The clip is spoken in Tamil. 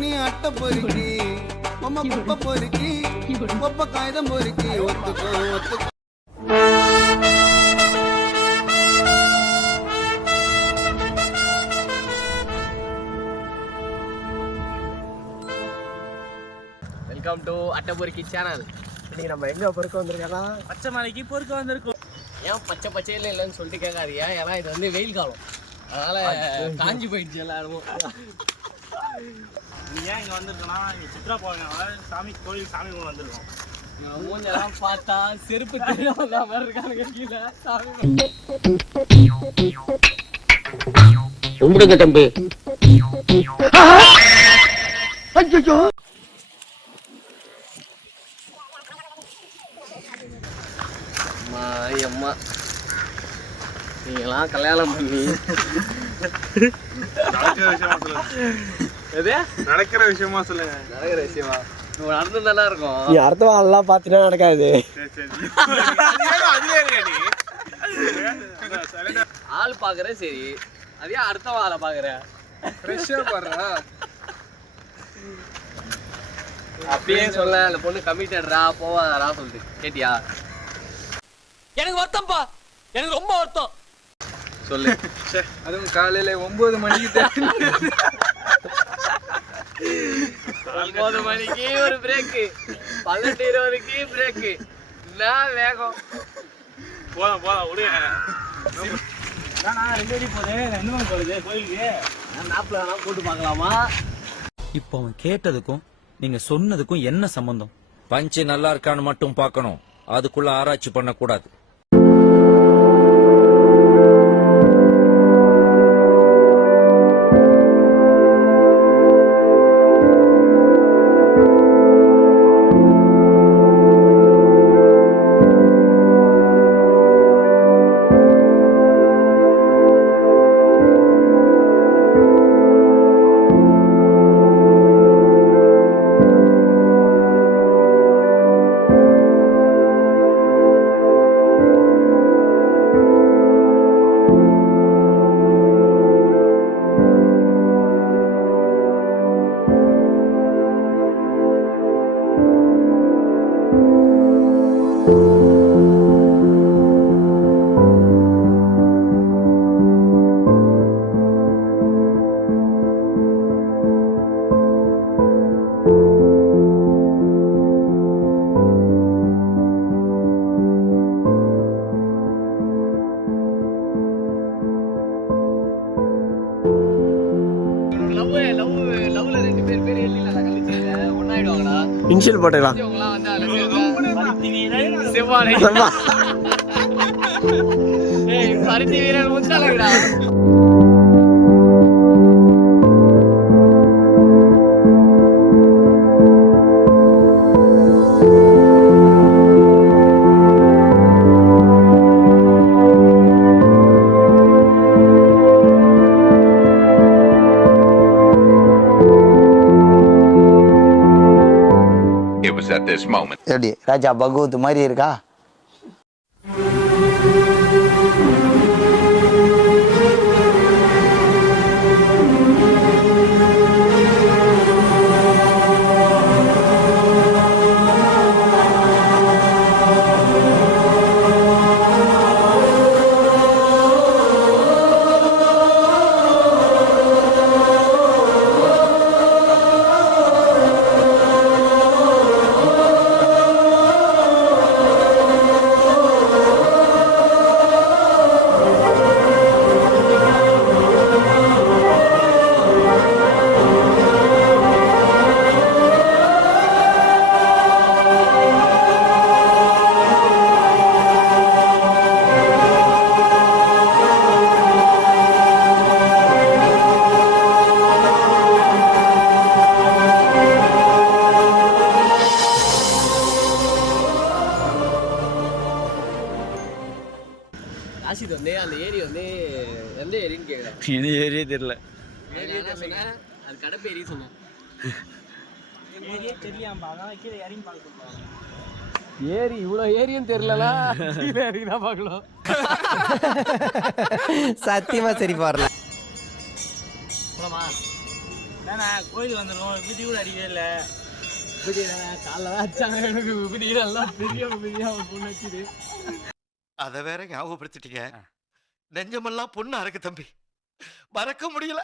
நீ அட்டை பொறுக்கி அம்மா குப்பை பொறுக்கி ஒப்ப காகிதம் பொறுக்கி ஒத்துக்கோ ஒத்துக்கோ. வெல்கம் டு அட்டை பொறுக்கி சேனல். இன்னைக்கு நம்ம எங்கே பொறுக்க வந்திருக்கலாம்? பச்சை மலைக்கு பொறுக்க வந்திருக்கோம். ஏன் பச்சை பச்சையில் இல்லைன்னு சொல்லிட்டு கேட்காதீங்க, ஏன்னா இது வந்து வெயில் காலம், அதனால் காஞ்சி போயிடுச்சு எல்லாரும். ஏன் இங்கே வந்திருக்கோன்னா இங்கே சித்ரா போவாங்க சாமி கோயில் சாமி கொண்டு வந்திருக்கோம். மூஞ்செல்லாம் பார்த்தா செருப்பு தெரியாத மாதிரி இருக்காங்க கீழே சாமி. கும்பிடுங்க தம்பி. ஐயோ அம்மா, நீங்களாம் கல்யாணம் பண்ணி நடக்கிற விஷயமா சொல்லுங்க. நடக்கிற விஷயமா நடந்து தானே இருக்கும். நீ அடுத்த வாழலாம் பார்த்தீங்கன்னா நடக்காது. ஆள் பாக்குற சரி, அதே அடுத்த ஆளை பாக்குற அப்படியே சொல்ல. அந்த பொண்ணு கமிட்டடா போவாதரா சொல்லிட்டு கேட்டியா? எனக்கு வருத்தம்ப்பா, எனக்கு ரொம்ப வருத்தம். சொல்லு. அதுவும் காலையில 9 மணிக்கு 9 மணிக்கு ஒரு பிரேக்கு, 12:20க்கு பிரேக்கு. என்ன வேகம். போதும் விடுங்க. 2 அடி போகுது, 2 மணி போகுது கோயிலுக்கு. நாப்பில் வேணா போட்டு பார்க்கலாமா? இப்போ அவன் கேட்டதுக்கும் நீங்க சொன்னதுக்கும் என்ன சம்பந்தம்? பஞ்சு நல்லா இருக்கான்னு மட்டும் பார்க்கணும், அதுக்குள்ள ஆராய்ச்சி பண்ணக்கூடாது. இன்ஷியல் போட்டுக்கலாம். பருத்தி வீரன் முத்தாளங்கடா. At this moment. எப்படி ராஜா பகவத் மாதிரி இருக்கா? ராசித் வந்து அந்த ஏரி வந்து எந்த ஏரின்னு கேட்குறேன். இது ஏரியே தெரியல. அது கடப்பு ஏரி சொன்னேன். ஏரியே தெரியலையாம்பா, அதான் கீழே இறங்கி பார்க்க. ஏரி இவ்வளோ ஏரியும் தெரியலனா கீழே இறங்கி தான் பார்க்கலாம். சத்தியமா சரி பாருல. போலாமா? என்னண்ணா கோயில் வந்துருக்கோம் விபூதி கூட அடிக்கவே இல்லை விபூதி காலைல தான் அடிச்சாங்க எனக்கு விபூதி எல்லாம் பெரிய விபூதியா ஒரு பொண்ணு வச்சுது. அத வேற ஞாபகப்படுத்திட்டீங்க. நெஞ்சமெல்லாம் பொண்ணா இருக்கு தம்பி, மறக்க முடியல.